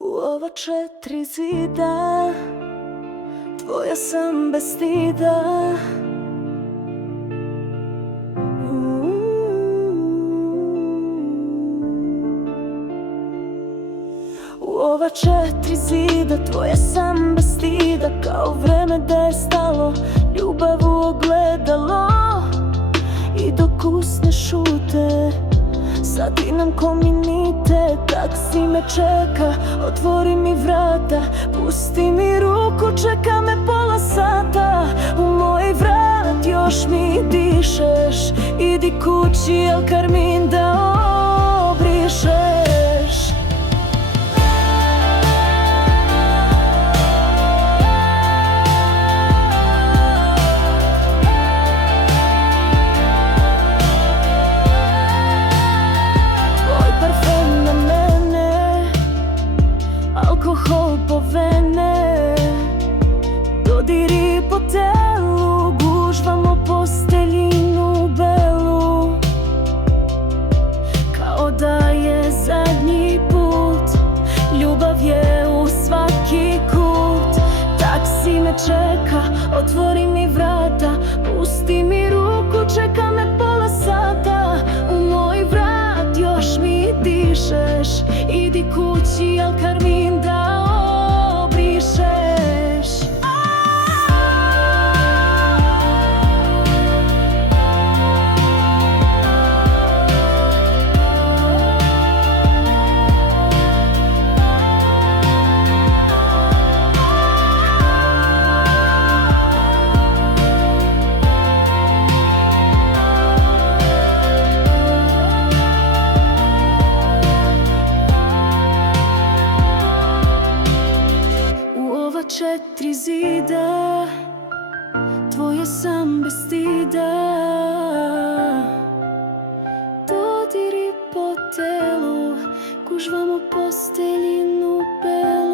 U ova četiri zida tvoja sam bez stida. U ova četiri zida tvoja sam bez stida. Kao vreme da je stalo, ljubav u ogledalo. I dok usne šute, sati nam kominite. Taksi me čeka, otvori mi vrata, pusti mi ruku, čeka me pola sata. U moj vrat još mi dišeš, idi kući, al karmin da obrišeš. Alkohol po vene, dodiri po telu, gužvamo posteljinu belu. Kao da je zadnji put, ljubav je u svaki kut. Taksi me čeka, otvori mi vrata, pusti mi ruku, čeka me pola sata. U moj vrat još mi dišeš, idi kući, al karmin da obrišeš. Četiri zida tvoje sam bez stida. Dodiri po telu, gužvamo posteljinu belu.